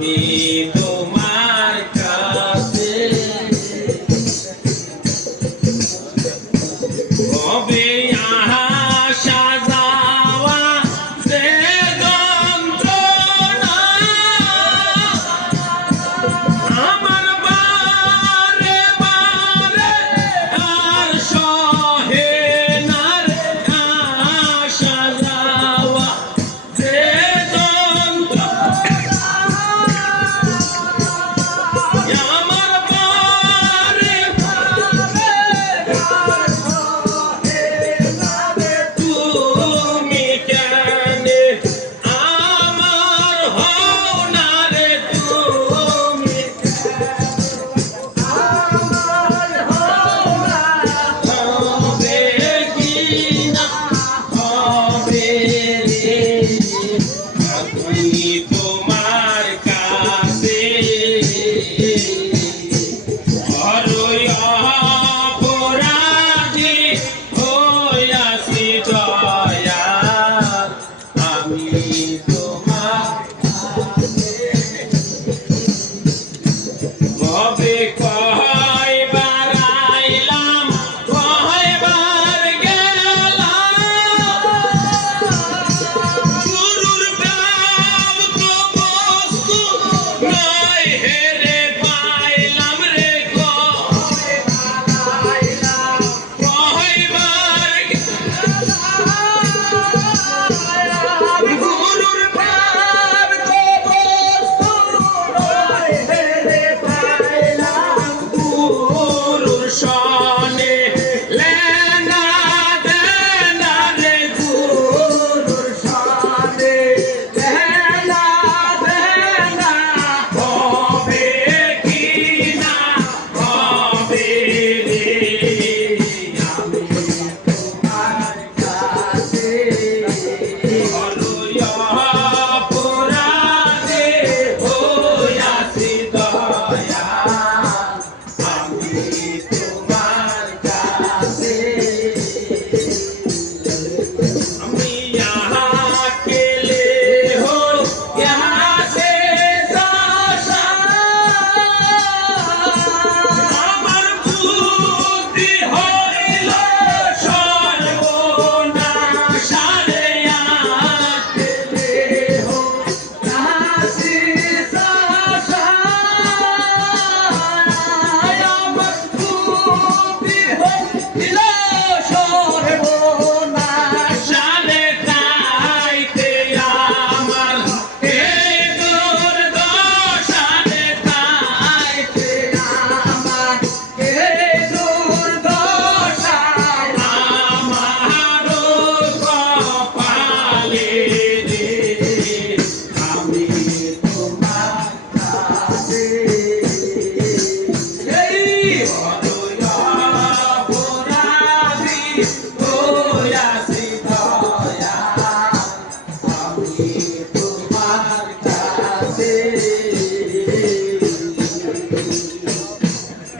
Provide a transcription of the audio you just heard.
আমি তোমার কাছে কবে আশা যাওয়া যে যন্ত্রণা আমার বারে বারে আর সহে না রে আশা যাওয়া যে যন্ত্রণা আমার বারে বারে তুমি কেন আমার হও না রে তুমি হবে কি না হবে রে আমি তোমার কাছে বড়ই অপরাধী হইয়াছি দয়াল আমি তোমার কবে